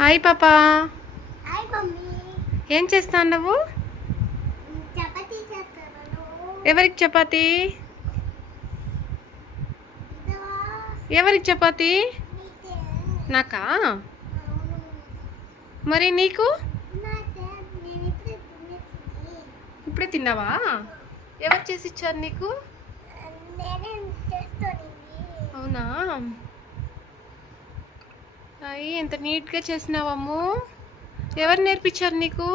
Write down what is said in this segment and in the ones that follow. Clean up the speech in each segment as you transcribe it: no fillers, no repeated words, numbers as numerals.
Hi పాపా. Hi mummy. ఏం చేస్తావు నువ్వు? చపాతీ చేస్తాను. ఎవరికి చపాతీ? ఎవరికి చపాతీ? నాకా? మరి నీకు? ఇప్పుడే తిన్నావా? ఎవరు చేసి ఇచ్చారు నీకు? అవునా? అయ్యి ఎంత నీట్గా చేసినావమ్ము. ఎవరు నేర్పించారు నీకు?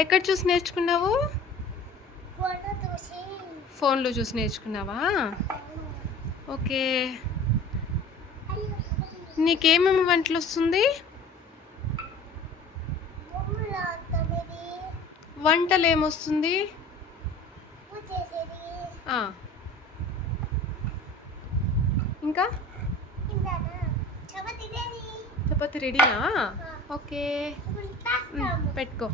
ఎక్కడ చూసి నేర్చుకున్నావు? ఫోన్లో చూసి నేర్చుకున్నావా? ఓకే. నీకేమేమి వంటలు వస్తుంది? వంటలు ఏమొస్తుంది? ఇంకా చపాతి రెడీనా? ఓకే, పెట్టుకో.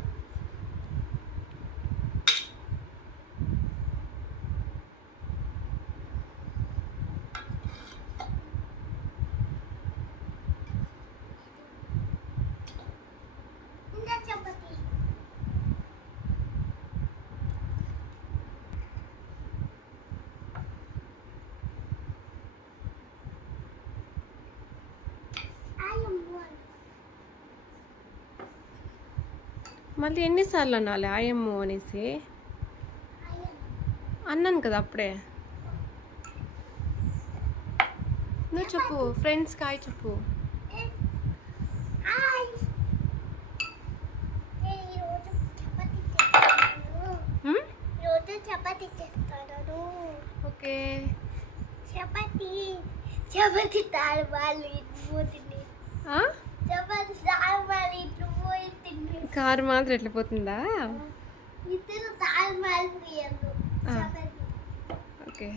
మళ్ళీ ఎన్నిసార్లు అనాలి ఆయమ్ము అనేసి? అన్నాను కదా అప్పుడే. నువ్వు చెప్పు, ఫ్రెండ్స్ హాయ్ చెప్పు. చపాతీ చేస్తాను. ఓకే. చపాతీ తాళమాలి పోతుంది. చపాతీ తాళమాలి పోతుంది. కారు మాత్రం ఎట్లా పోతుందా? ఇద్దరు తాళమాలి పోయారు. Okay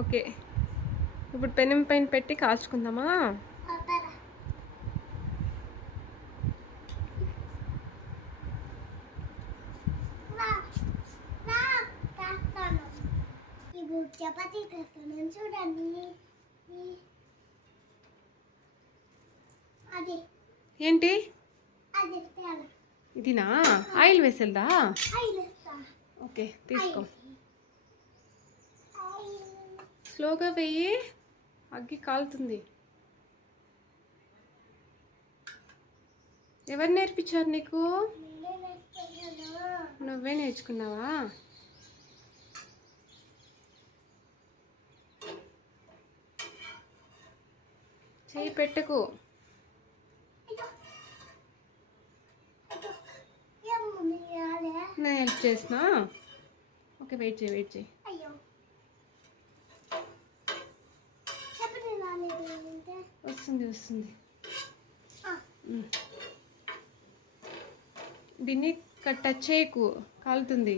okay. ఇప్పుడు పెనం పైన పెట్టి కాల్చుకుందామా? చపాతీ చేస్తాను చూడండి. అది ఏంటి అది ఇదినా? ఆయిల్ వేసేదా? ఓకే, తీసుకో. స్లోగా వెయ్యి, అగ్గి కాలుతుంది. ఎవరు నేర్పించారు నీకు? నువ్వే నేర్చుకున్నావా? చెయ్యి పెట్టకు. నేను హెల్ప్ చేసిన. ఓకే, వెయిట్ చేయి. వస్తుంది. దీన్ని టచ్ చేయకు, కాలుతుంది.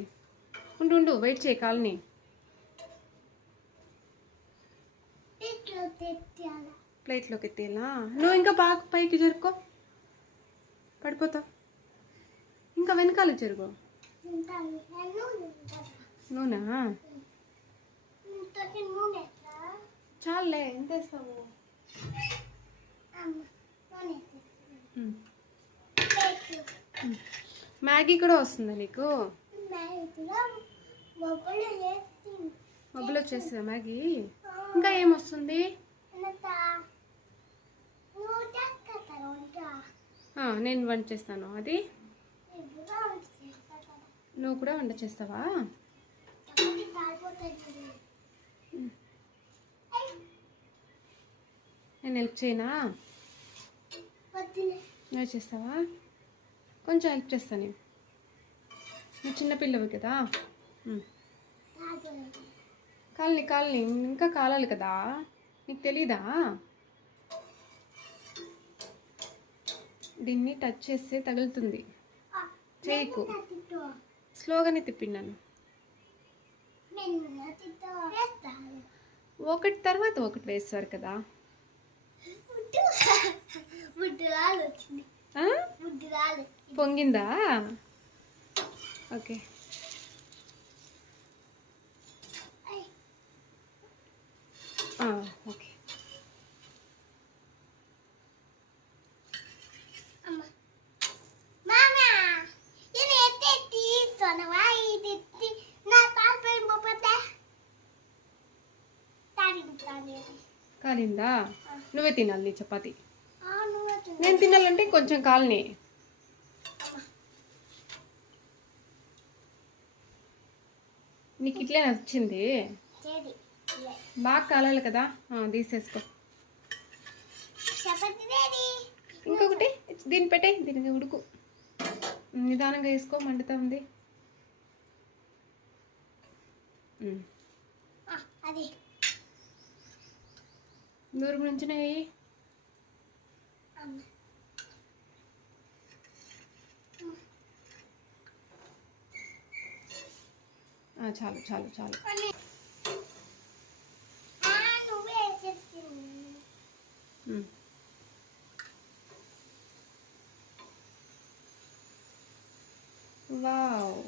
ఉండు, వెయిట్ చేయి, కాలని. ప్లేట్లోకి ఎత్తేలా? నువ్వు ఇంకా బాగా పైకి జరుపుకో, పడిపోతావు. ఇంకా వెనకాల జరుగు. నూనె చాలే, ఎంత వేస్తావు? మ్యాగీ కూడా వస్తుందా నీకు? మబ్బులో చేస్తా మ్యాగీ. ఇంకా ఏమొస్తుంది? నేను వంట చేస్తాను. అది నువ్వు కూడా వంట చేస్తావా? నేను హెల్ప్ చేయనా? నువ్వు చేస్తావా? కొంచెం హెల్ప్ చేస్తాను. నువ్వు చిన్నపిల్లవి కదా. కాలని ఇంకా కాలాలి కదా, నీకు తెలీదా? దీన్ని టచ్ చేస్తే తగులుతుంది. చేయకు, స్లోగానే తిప్పినాను. ఒకటి తర్వాత ఒకటి వేస్తారు కదా. పొంగిందా? ఓకే. ఓకే. అమ్మ మామ ఇది ఎత్తి సొనవా ఇది నా పాపై మొపతే తాడింటానే కాలిందా? నువ్వే తినాలి నీ చపాతి. నువ్వు నేను తినాలంటే కొంచెం కాలని. నీకు ఇట్లే నచ్చింది. బాగా కాలాలి కదా. తీసేసుకో. చపాతి రెడీ. ఇంకొకటి దీన్ని పెట్టే, దీనికి ఉడుకు. నిదానంగా వేసుకో, మండుతా ఉంది. అది దూరం నుంచినే వేయి. చాలు చాలు చాలు. నువ్వే వేసేసింది. వావ్,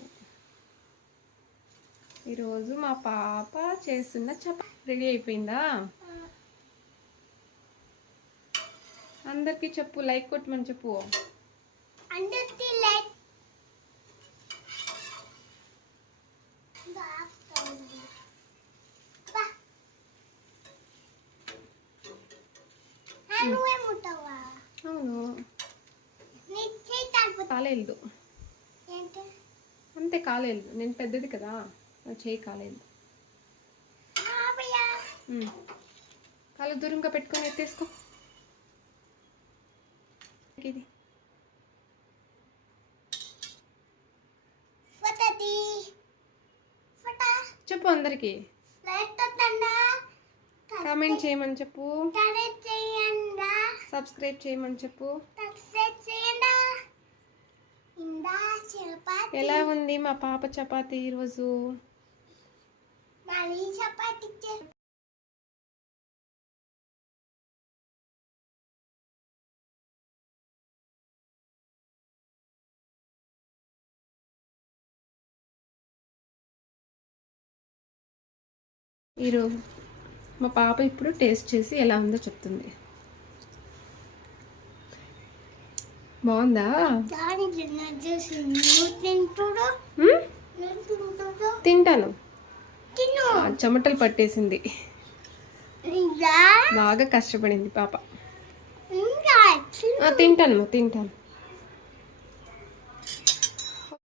ఈరోజు మా పాప చేస్తున్న చపాతీ రెడీ అయిపోయిందా? అందరికీ చెప్పు, లైక్ కొట్టమని చెప్పు. అందరికీ లైక్. నువ్వే ముట్టవా? అవును, నీ చేయి తాగిపోతా. కాలేదు. ఏంటి అంతే, కాలేదు. నేను పెద్దది కదా, నా చేయి కాలేదు. కాలు దూరంగా పెట్టుకొని ఎత్తేసుకో. ఇది చెప్పు అందరికి. కామెంట్ చేయమని చెప్పు, సబ్స్క్రైబ్ చేయమని చెప్పు. ఎలా ఉంది మా పాప చపాతీ ఈరోజు? ఈరోజు మా పాప ఇప్పుడు టేస్ట్ చేసి ఎలా ఉందో చెప్తుంది. బాగుందా? తింటాను. చెమటలు పట్టేసింది, బాగా కష్టపడింది పాప. తింటాను.